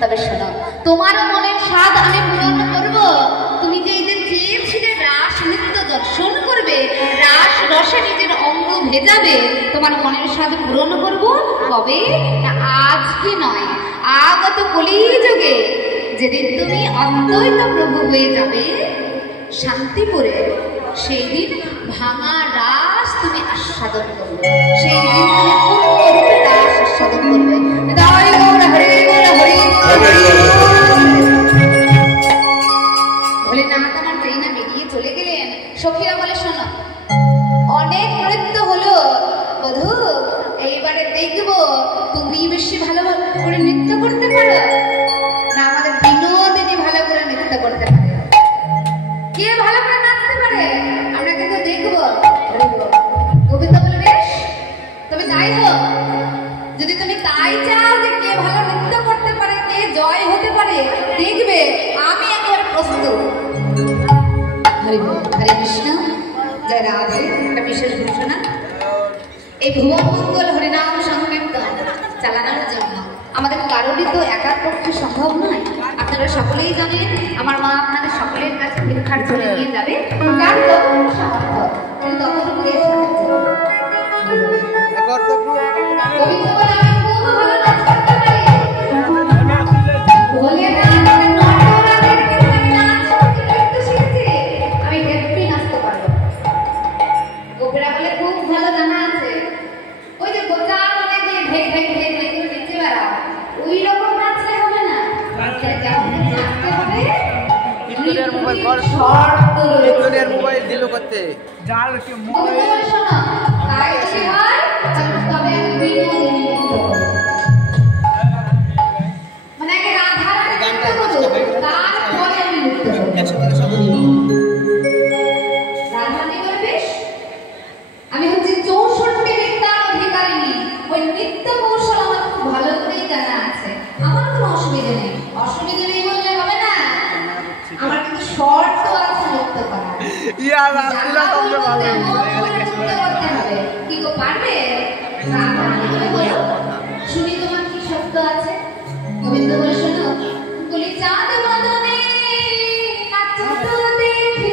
তবে শোনো, তোমার মনের স্বাদ আমি পূরণ করব। তুমি যে এই যে চেয়েছিলে রাস নৃত্য দর্শন করবে, রাস রসে নিজের অঙ্গ ভেজাবে, তোমার মনের স্বাদ পূরণ করব। কবে? না আজকে নয়, আগত কলিযুগে যেদিন তুমি অদ্বৈত প্রভু হয়ে যাবে শান্তিপুরে, সেই দিন ভাঙা রাস তুমি আস্বাদন করবে। সেই দিন তুমি পূর্ণরূপে রাস আস্বাদন করবে। ভোলেনাথ আমার যেই না বেরিয়ে চলে গেলেন, সখীরা বলে শোনো, অনেক নৃত্য হলো বধূ, এইবারে দেখবো তুমি বেশি ভালো করে নৃত্য করতে পারো না আমাদের বিনোদিনী ভালো করে নৃত্য করতে পারে, কে ভালো করে নাচতে পারে আমরা কিন্তু দেখবো। গোবিন্দ বলে বেশ, তবে তাই হোক। যদি তুমি তাই চাও যে কে ভালো নৃত্য করতে পারে, কে জয় হতে পারে, দেখবে আমি একেবারে প্রস্তুত। হরে হরে কৃষ্ণ, জয় রাধে। একটা বিশেষ ঘোষণা, এই ভুবন মঙ্গল হরিনাম সংকীর্তন চালানোর জন্য আমাদের কারোরই তো একার পক্ষে সম্ভব নয়। আপনারা সকলেই জানেন, আমার মা আপনাদের সকলের কাছে ভিক্ষার ঝুলি নিয়ে যাবে, যার যতটুকু সামর্থ্য তিনি ততটুকু দিয়ে সাহায্য মোবাইল দিল করতে জাল কি মোবাইল শোনা তাই কি হয় তবে মানে আগে রাধা গানটা তারপরে আমি একসাথে সব রাধানি করবেশ। আমি হচ্ছে 64 নৃত্যার অধিকারিণী, ওই নৃত্য কৌশল আমার খুব ভালো করেই জানা আছে, আমার কোনো অসুবিধা নেই। অসুবিধা নেই বললে হবে না, আমার কিন্তু শর্ত আছে নৃত্য করার। ইয়া রাসূলুল্লাহ তোমরা ভালো করতে হবে, কি গো পারবে? শুনি তোমার কি শব্দ আছে? গোবিন্দ বলে শোনো, বলি চাঁদ বদনে নাচতো দেখে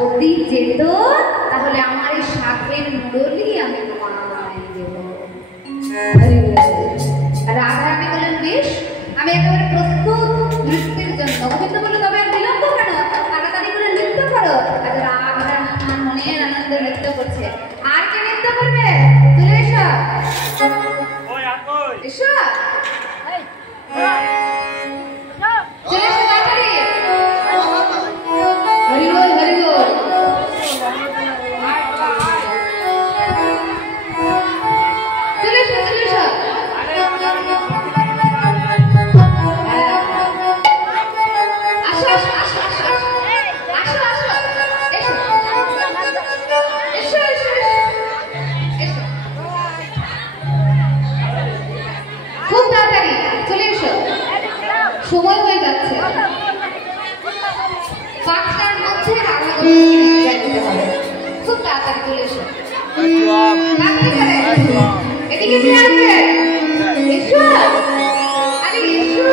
যদি যেত তাহলে আমার এই শাকের মুরলি আমি তোমায় দেব। রাধারানী বললেন বেশ, আমি একেবারে প্রস্তুত নৃত্যের জন্য। গোবিন্দ বলল তবে আর বিলম্ব কেন, তাড়াতাড়ি করে নৃত্য করো। আর রাধারানী মনের আনন্দে নৃত্য করছে। আর কে নৃত্য করবে? চলে এসো, এসো, চলে এসো তাড়াতাড়ি। হরি বল, হরি বল। চলে এসো, চলে এসো। আসো, আসো, আসো, আসো, আসো, আসো, এসো, এসো, এসো, এসো। খুব তাড়াতাড়ি চলে এসো, সময় হয়ে যাচ্ছে। 5টার মধ্যে রাধাগোবিন্দকে হবে। খুব তাড়াতাড়ি চলে এসো। এদিকে কে আসবে? এসো, আরে এসো।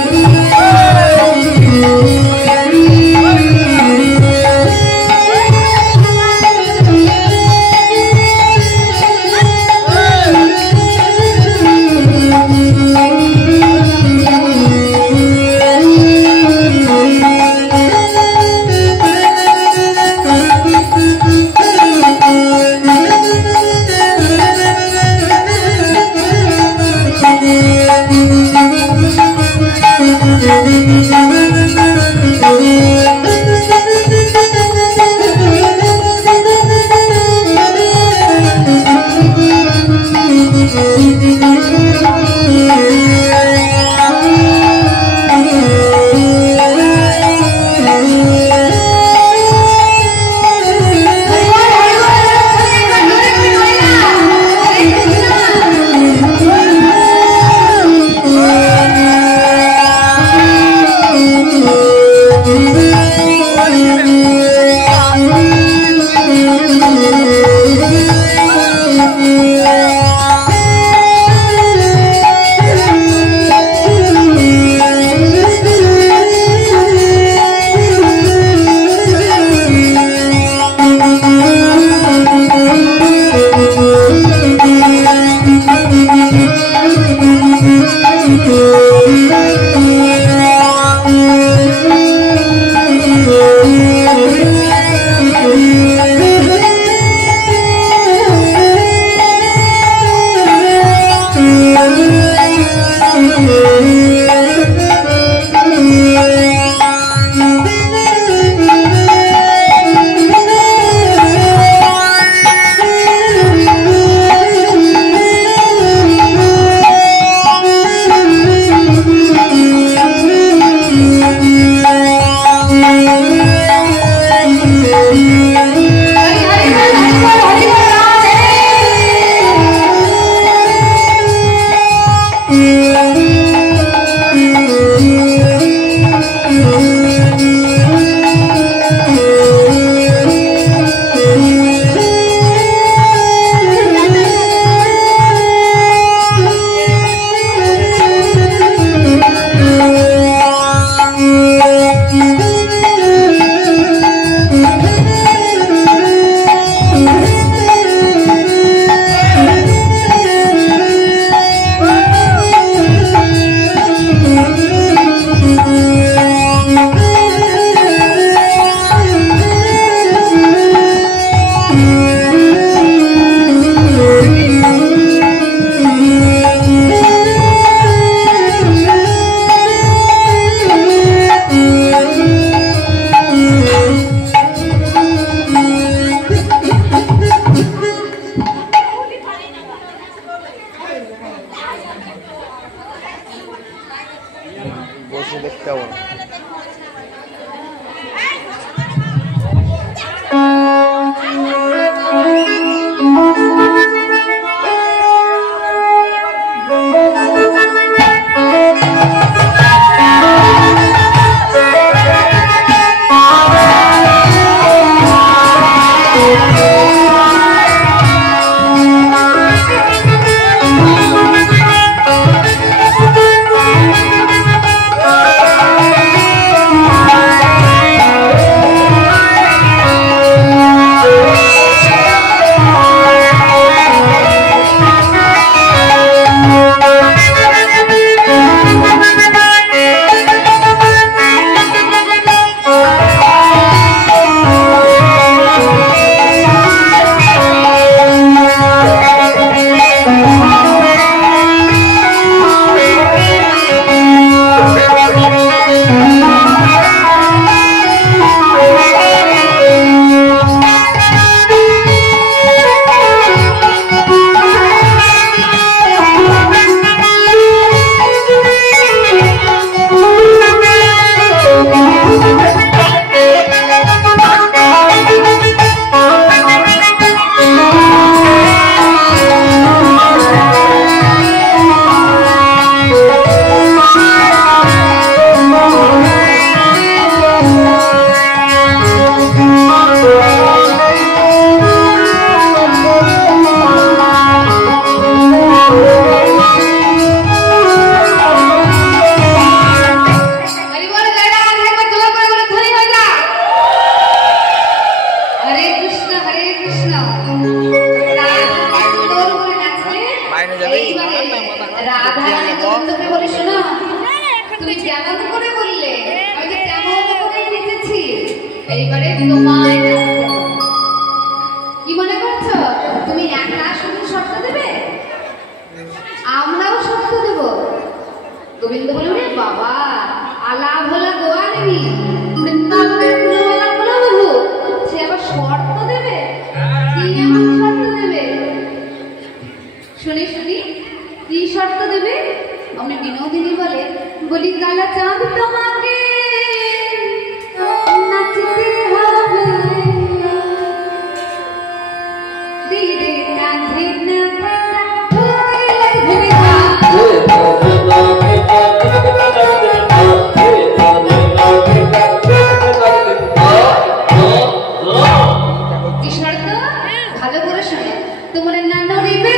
Thank you. এইবারে তোমায় নাচতে হবে। কি মনে করছো তুমি একা শুধু শর্ত দেবে? আমরাও শর্ত দেব। গোবিন্দ বলে ওরে বাবা আলা ভোলা গোয়া নেই বৃন্দাবনের ফুলওয়ালা বলা বহু সে আবার শর্ত দেবে? কি এমন শর্ত দেবে? শুনি শুনি কি শর্ত দেবে? আমি বিনোদিনী বলে বলি কালা চাঁদ তোমাকে নাচতে হবে ধীরে কাঁধে না কি শর্ত? ভালো করে শোনো। তোমার নানা রিবে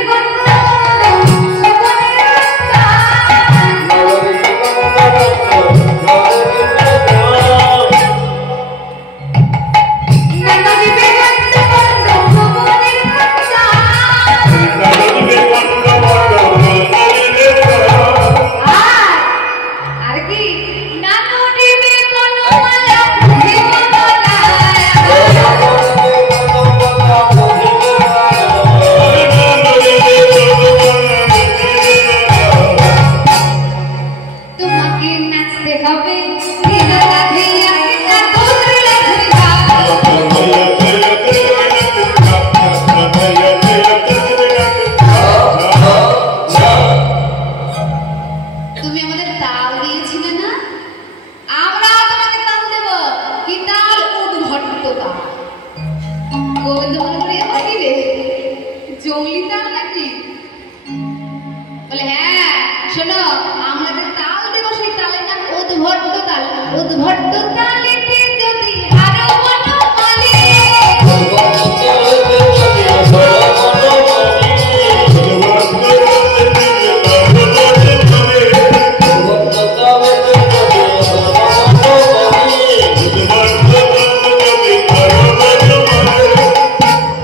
উদ্ভট তালেতে যদি আরো বনমালী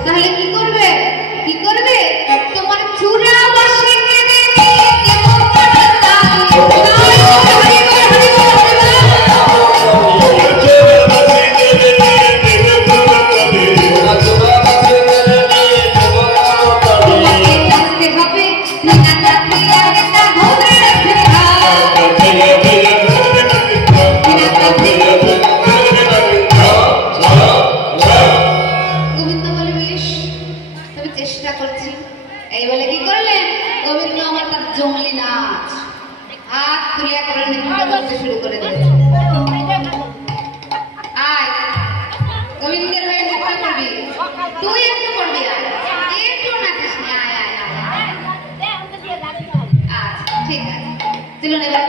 তাহলে কি করবে? কি করবে? তোমার চূড়া বাসে কেনে নিয়ে কেমন শুরু করে দিয়েছে। আয় গোবিন্দের হয়ে নৃত্য করবি, তুই একটু করবি, একটু নাচিস নি। আয় আয় আয় আচ্ছা ঠিক আছে চলুন এবার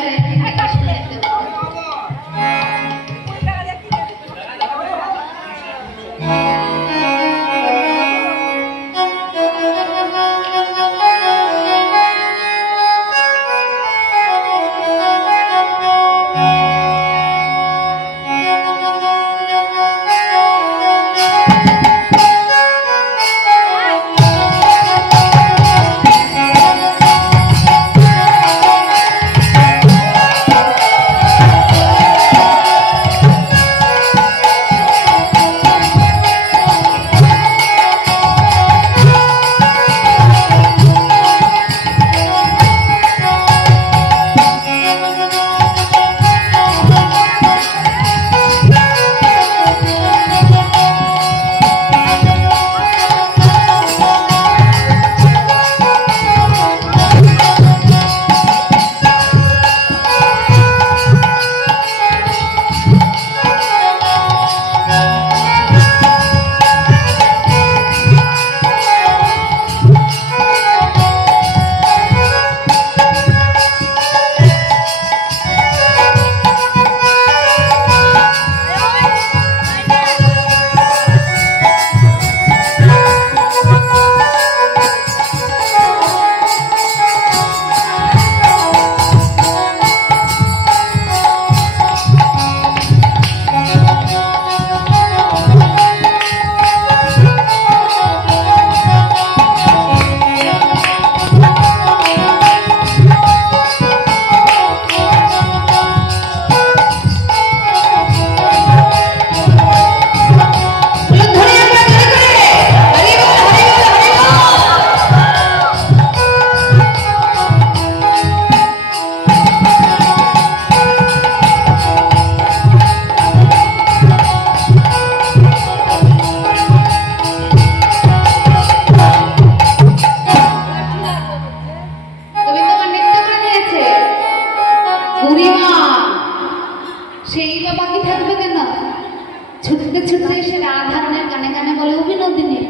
ছুটতে ছুটতে এসে রাধারণের গানে গানে বলে অভিনন্দিনী,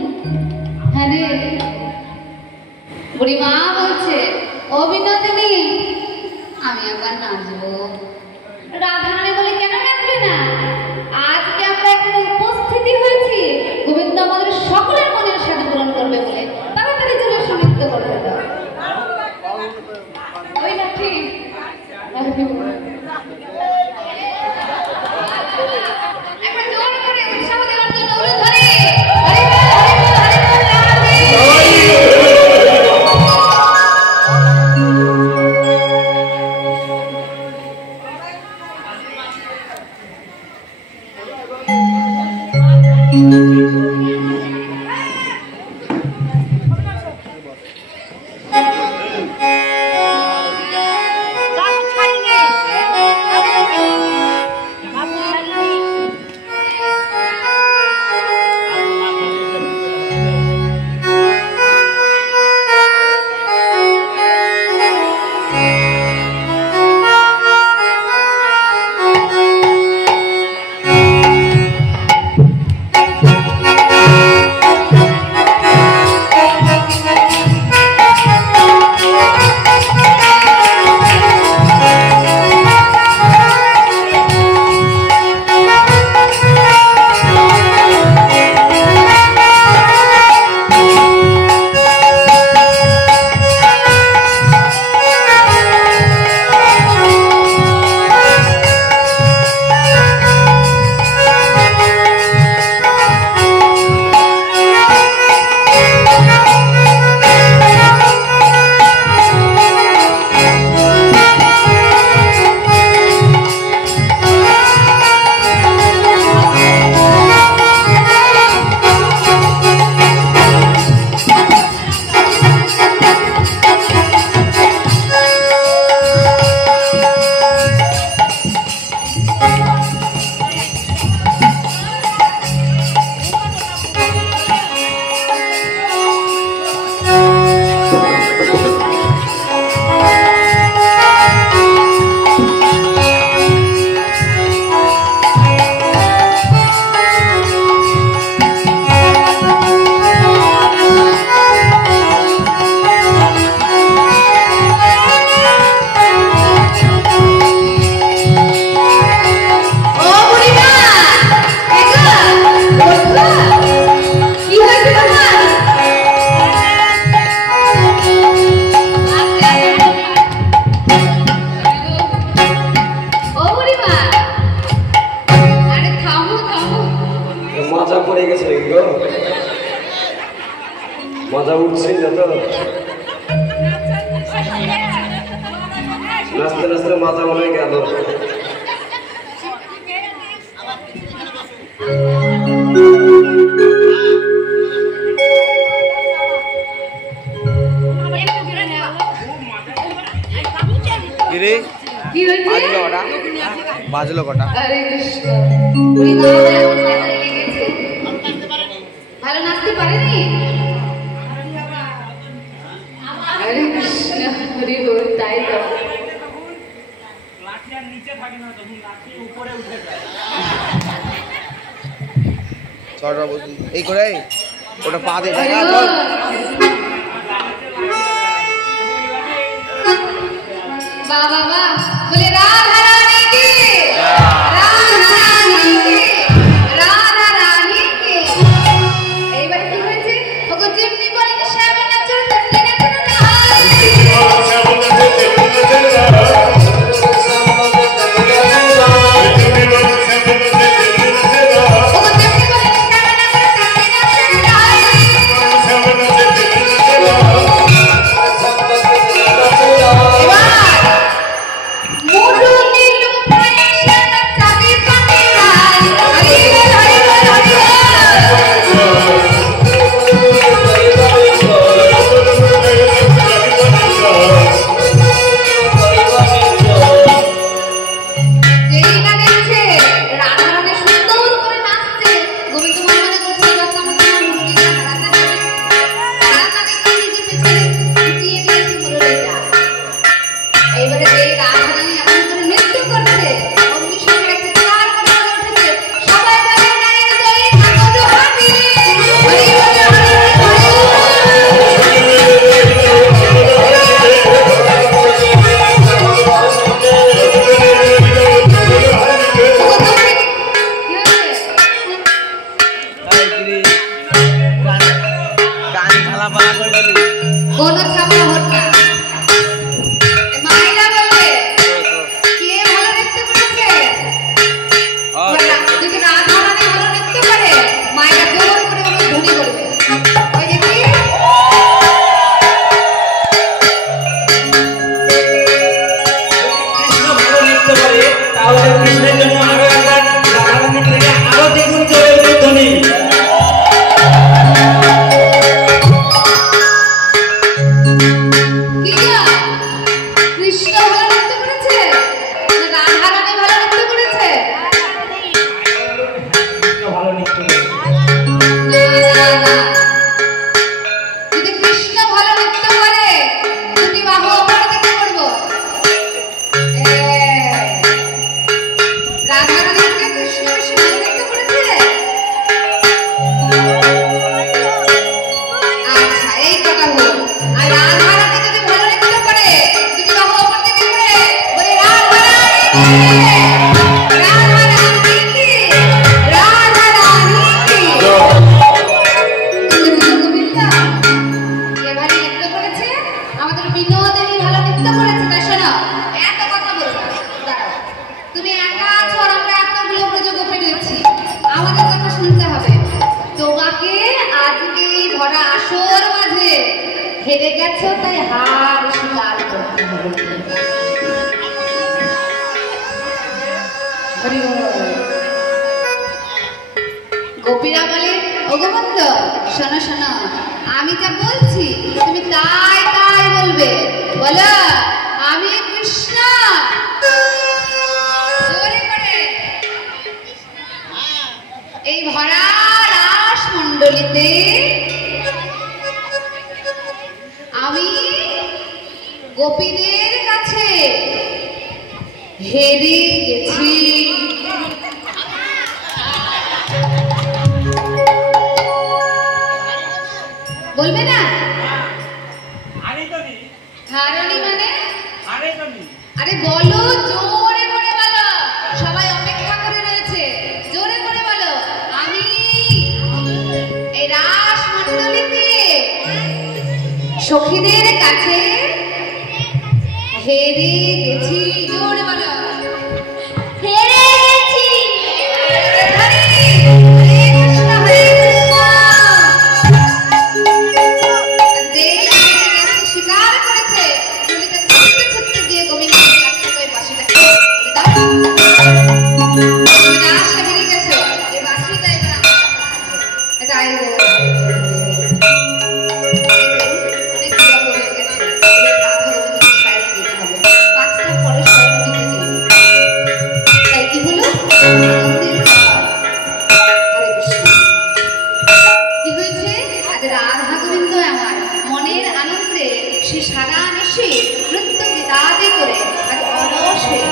হ্যাঁ রে বুড়িমা বলছে অভিনন্দিনী আমি একবার নাচবো। রাধারণী বলে কেন নাচবে না, আজকে আমরা এখানে উপস্থিতি হয়েছি গোবিন্দ আমাদের সকলের মনের সাথে পূরণ করবে বলে, তাড়াতাড়ি চলে এসে নৃত্য করতে দাও। ওই না ঠিক একবার জোর করে উৎসাহ দেওয়ার জন্য অনুরোধ করে। মজা উঠছে যত নাচতে নাচতে মজা মনে গেল। বাজলো কটা? ভালো নাচতে পারেনি? হরে কৃষ্ণ হরি বল। তাই তো লাঠি আর নিচে থাকে না, তখন লাঠি উপরে উঠে যায়। চড়া বলছি এই করে ওটা পা দিয়ে দেখা বাবা বাবা বলে রাধা রানী কি, রাধা রানী কি, রাধা রানী কি। এইবার কি হয়েছে? ওগো যেমনি বলেন শ্যামল নাচো তেমনি নাচো না। শ্যামল নাচো তেমনি নাচো না। কোনো ছাপা হোক না। মায়েরা বলবে কে ভালো নৃত্য করেছে? যদি রাধারানী ভালো নৃত্য করে মায়েরা জোর করে ধ্বনি করবে। ওই দেখি কৃষ্ণ ভালো নৃত্য করে তাহলে কৃষ্ণের জন্য আরো একবার রাধারানীর থেকে আরো দ্বিগুণ জোরে ধ্বনি। কৃষ্ণ ভালো নৃত্য করেছে না রাধারানী ভালো নৃত্য করেছে? কৃষ্ণ ভালো নৃত্য করে। যদি কৃষ্ণ ভালো নৃত্য করে দুটি বাহু উপরে দিকে করবো। রাধারানী থেকে কৃষ্ণ বেশি ভালো নৃত্য করেছে? আচ্ছা এই কথা হল। আর রাধারানী যদি ভালো নৃত্য করে দুটি বাহু উপরে দিকে করে বলে রাধারানী কি রাধারানী কি এবারে নৃত্য করেছে আমাদের বিনোদিনী ভালো নৃত্য করেছে। তাই শোনো এত কথা বলবো দাঁড়াও। তুমি একা আছো আর আমরা এতগুলো প্রযোগ্য পেয়েছি, আমাদের কথা শুনতে হবে। তোমাকে আজকে এই ভরা আসর মাঝে হেরে গেছো তাই হার স্বীকার করতে হবে। হরি বল। গোপীরা বলে ওগোবন্ধ শোনো শোনো আমি যা বলছি তুমি তাই তাই বলবে। বলো আমি কৃষ্ণ। জোরে করে এই ভরা রাস মণ্ডলীতে আমি গোপীদের কাছে হেরে গেছি। বলবে না? হারানি মানে? আরে বলো জোরে করে বলো, সবাই অপেক্ষা করে রয়েছে। জোরে করে বলো আমি এই রাস মণ্ডলীতে সখীদের কাছে হেরে গেছি। জোরে বলো হেরে গেছি। হরে কৃষ্ণ হরে কৃষ্ণ। স্বীকার করেছে জলিতা ছুটতে ছুটতে গিয়ে গোবিন্দের কাছ থেকে ওই বাঁশিটা বলে দাও তুমি রাসে হেরে গেছো, এই বাঁশিটা এবার আমার এটা আই অনেক বিলম্ব হয়ে গেছে। এবার রাধা গোবিন্দের সাইড দিতে হবে, 5টার পরে সাইড দিতে নেই। তাই কি হলো আনন্দের ব্যাপার। হরে কৃষ্ণ। কি হয়েছে আজ রাধা গোবিন্দ আমার মনের আনন্দে সে সারা নিশে নৃত্য গীতাদি করে আজ অলস হয়ে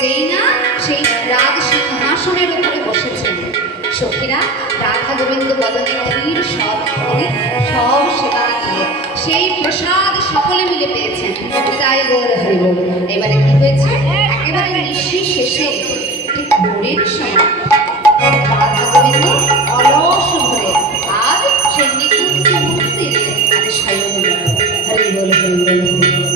যেই না সেই রাগ সিংহাসনের উপরে বসেছেন। সখীরা রাধা গোবিন্দ বদনে ক্ষীর সব করে সব সেবা দিয়ে সেই প্রসাদ সকলে মিলে পেয়েছেন। তাই গৌর হরি বল। এবারে কি হয়েছে একেবারে নিশি শেষে ঠিক ভোরের সময় রাধা গোবিন্দ অলস হয়ে আজ সেই নিকুঞ্জ মন্দিরে আজ শয়ন গেল। হরি বল হরি বল হরি বল।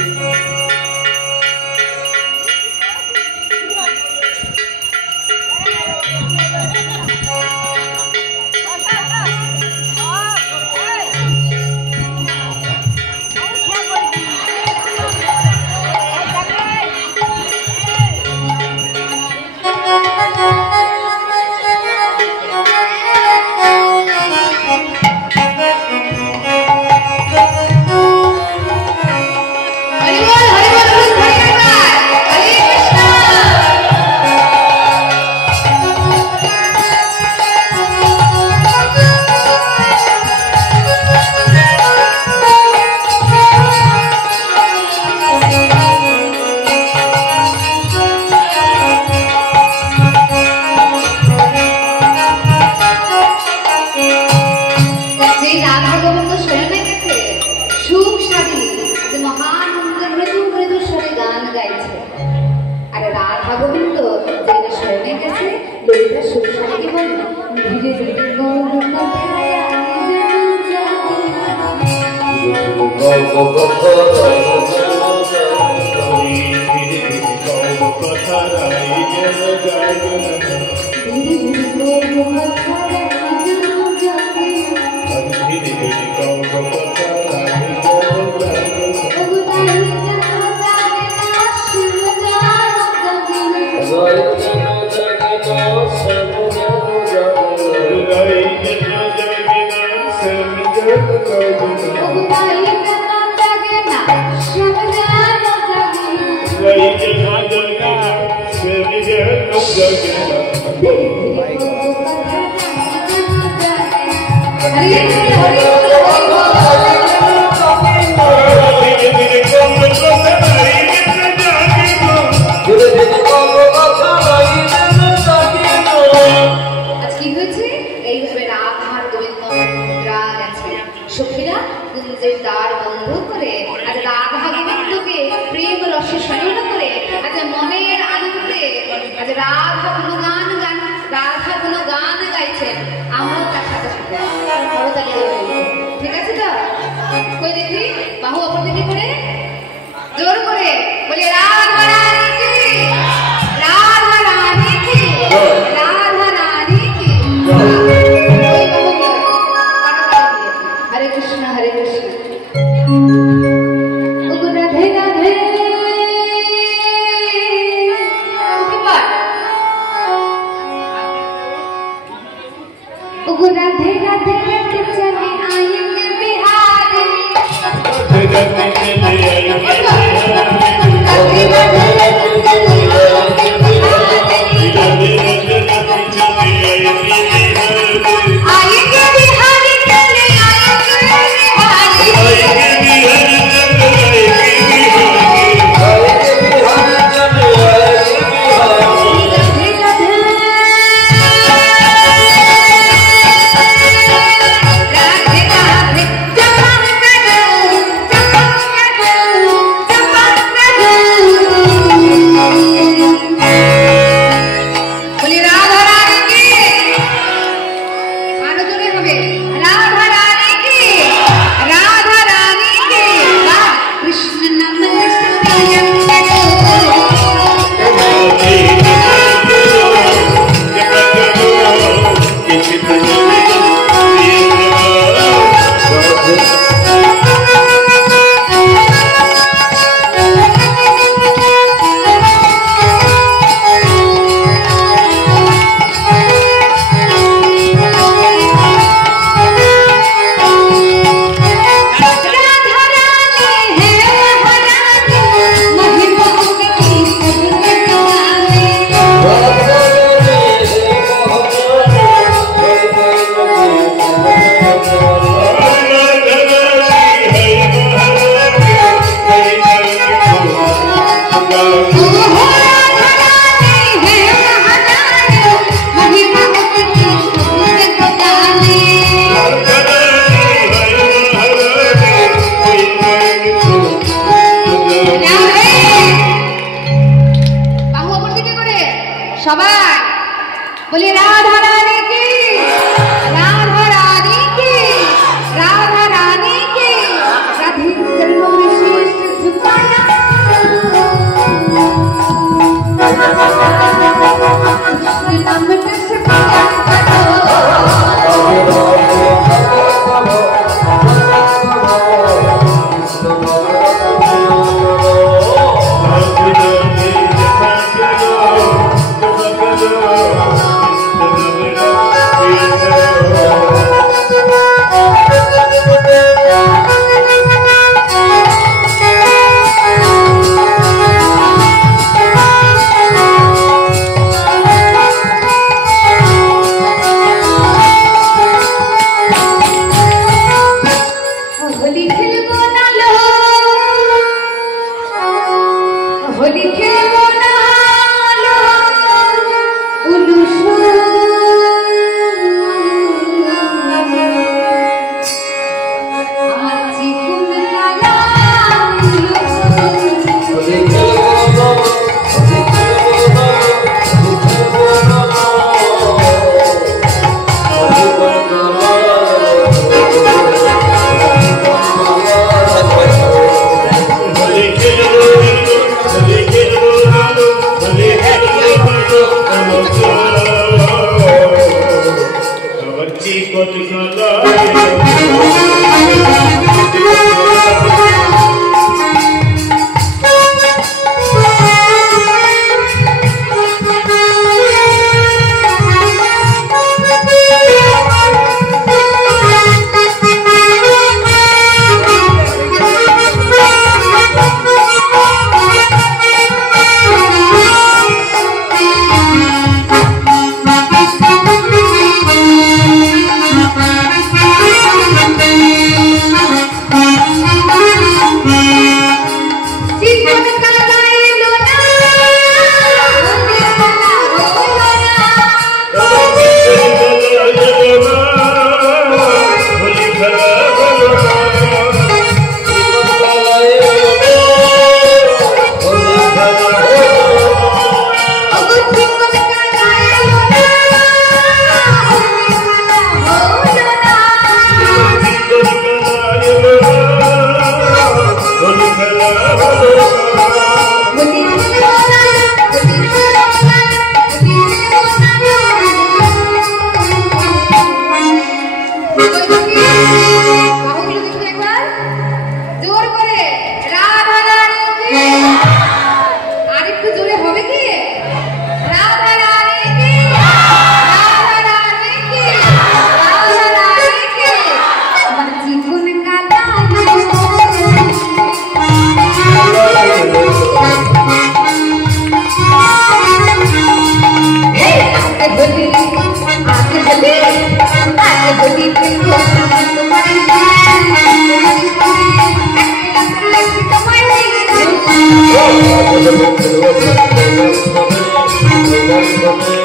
Oh,